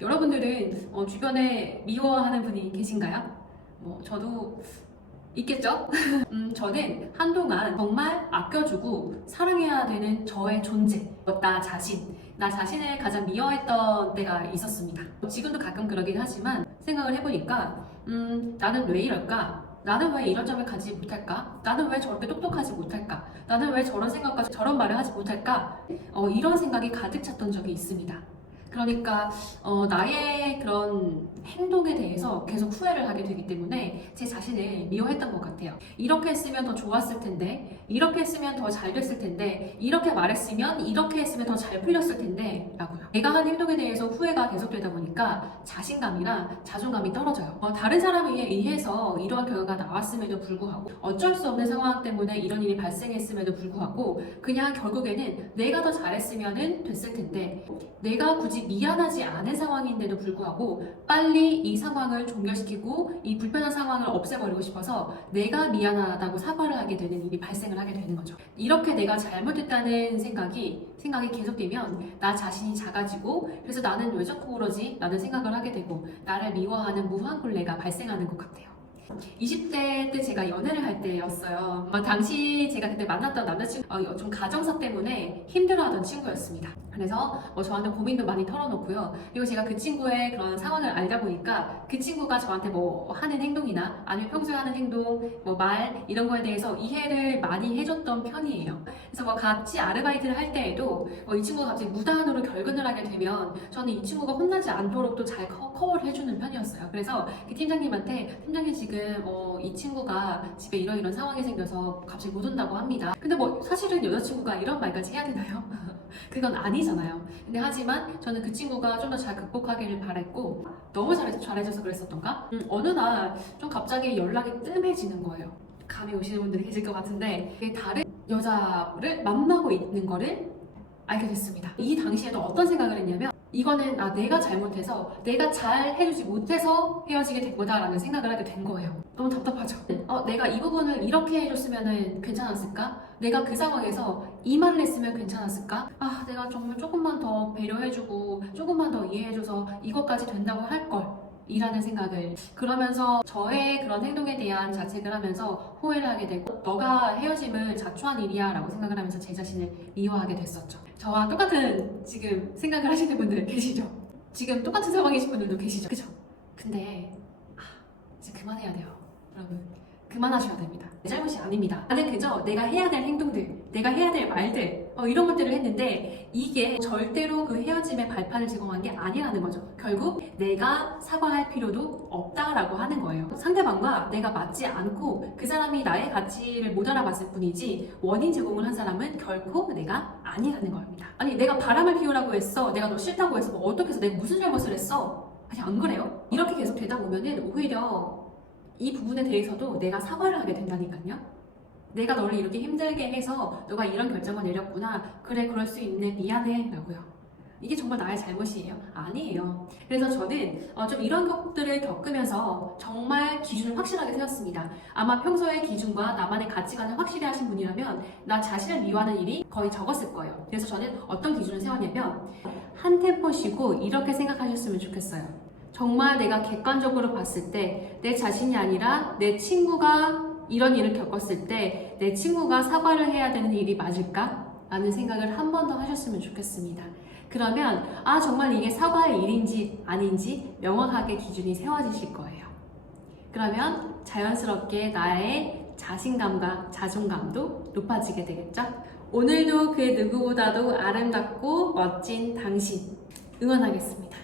여러분들은 주변에 미워하는 분이 계신가요? 저도 있겠죠? 저는 한동안 정말 아껴주고 사랑해야 되는 저의 존재, 나 자신을 가장 미워했던 때가 있었습니다. 지금도 가끔 그러긴 하지만 생각을 해보니까 나는 왜 이럴까? 나는 왜 이런 점을 가지지 못할까? 나는 왜 저렇게 똑똑하지 못할까? 나는 왜 저런 생각과 저런 말을 하지 못할까? 이런 생각이 가득 찼던 적이 있습니다. 그러니까 나의 그런 행동에 대해서 계속 후회를 하게 되기 때문에 제 자신을 미워했던 것 같아요. 이렇게 했으면 더 좋았을 텐데, 이렇게 했으면 더 잘 됐을 텐데, 이렇게 말했으면 이렇게 했으면 더 잘 풀렸을 텐데 라고요. 내가 한 행동에 대해서 후회가 계속되다 보니까 자신감이나 자존감이 떨어져요. 다른 사람에 의해서 이러한 결과가 나왔음에도 불구하고, 어쩔 수 없는 상황 때문에 이런 일이 발생했음에도 불구하고, 그냥 결국에는 내가 더 잘했으면 됐을 텐데, 내가 굳이 미안하지 않은 상황인데도 불구하고 빨리 이 상황을 종결시키고 이 불편한 상황을 없애버리고 싶어서 내가 미안하다고 사과를 하게 되는 일이 발생을 하게 되는 거죠. 이렇게 내가 잘못했다는 생각이 계속되면 나 자신이 작아지고, 그래서 나는 왜 자꾸 그러지? 라는 생각을 하게 되고, 나를 미워하는 무한굴레가 발생하는 것 같아요. 20대 때 제가 연애를 할 때였어요. 당시 제가 그때 만났던 남자친구 좀 가정사 때문에 힘들어하던 친구였습니다. 그래서 저한테 고민도 많이 털어놓고요. 그리고 제가 그 친구의 그런 상황을 알다 보니까 그 친구가 저한테 하는 행동이나 아니면 평소에 하는 행동, 말 이런 거에 대해서 이해를 많이 해줬던 편이에요. 그래서 같이 아르바이트를 할 때에도 이 친구가 갑자기 무단으로 결근을 하게 되면 저는 이 친구가 혼나지 않도록 또 잘 커버를 해주는 편이었어요. 그래서 그 팀장님한테, 팀장님 지금 이 친구가 집에 이런 상황이 생겨서 갑자기 못 온다고 합니다. 근데 사실은 여자친구가 이런 말까지 해야 되나요? 그건 아니잖아요. 근데 하지만 저는 그 친구가 좀 더 잘 극복하기를 바랬고, 너무 잘해줘서 그랬었던가? 어느 날 좀 갑자기 연락이 뜸해지는 거예요. 감이 오시는 분들이 계실 것 같은데, 다른 여자를 만나고 있는 거를 알게 됐습니다. 이 당시에도 어떤 생각을 했냐면, 이거는 내가 잘못해서, 내가 잘 해주지 못해서 헤어지게 된 거다라는 생각을 하게 된 거예요. 너무 답답하죠? 내가 이 부분을 이렇게 해줬으면 괜찮았을까? 내가 그 상황에서 이 말을 했으면 괜찮았을까? 내가 정말 조금만 더 배려해주고 조금만 더 이해해줘서 이것까지 된다고 할걸 이라는 생각을, 그러면서 저의 그런 행동에 대한 자책을 하면서 후회를 하게 되고, 너가 헤어짐을 자초한 일이야 라고 생각을 하면서 제 자신을 미워하게 됐었죠. 저와 똑같은 지금 생각을 하시는 분들 계시죠? 지금 똑같은 상황이신 분들도 계시죠? 그죠? 근데 이제 그만해야 돼요. 여러분, 그만하셔야 됩니다. 내 잘못이 아닙니다. 나는 그저 내가 해야 될 행동들, 내가 해야 될 말들, 이런 것들을 했는데, 이게 절대로 그 헤어짐의 발판을 제공한 게 아니라는 거죠. 결국 내가 사과할 필요도 없다라고 하는 거예요. 상대방과 내가 맞지 않고 그 사람이 나의 가치를 못 알아봤을 뿐이지, 원인 제공을 한 사람은 결코 내가 아니라는 겁니다. 아니, 내가 바람을 피우라고 했어, 내가 너 싫다고 했어, 어떻게 해서 내가 무슨 잘못을 했어? 아니, 안 그래요? 이렇게 계속 되다 보면은 오히려 이 부분에 대해서도 내가 사과를 하게 된다니까요. 내가 너를 이렇게 힘들게 해서 너가 이런 결정을 내렸구나. 그래, 그럴 수 있네. 미안해. 라고요. 이게 정말 나의 잘못이에요? 아니에요. 그래서 저는 좀 이런 것들을 겪으면서 정말 기준을 확실하게 세웠습니다. 아마 평소의 기준과 나만의 가치관을 확실히 하신 분이라면 나 자신을 미워하는 일이 거의 적었을 거예요. 그래서 저는 어떤 기준을 세웠냐면, 한 템포 쉬고 이렇게 생각하셨으면 좋겠어요. 정말 내가 객관적으로 봤을 때 내 자신이 아니라 내 친구가 이런 일을 겪었을 때 내 친구가 사과를 해야 되는 일이 맞을까? 라는 생각을 한 번 더 하셨으면 좋겠습니다. 그러면 정말 이게 사과할 일인지 아닌지 명확하게 기준이 세워지실 거예요. 그러면 자연스럽게 나의 자신감과 자존감도 높아지게 되겠죠? 오늘도 그 누구보다도 아름답고 멋진 당신 응원하겠습니다.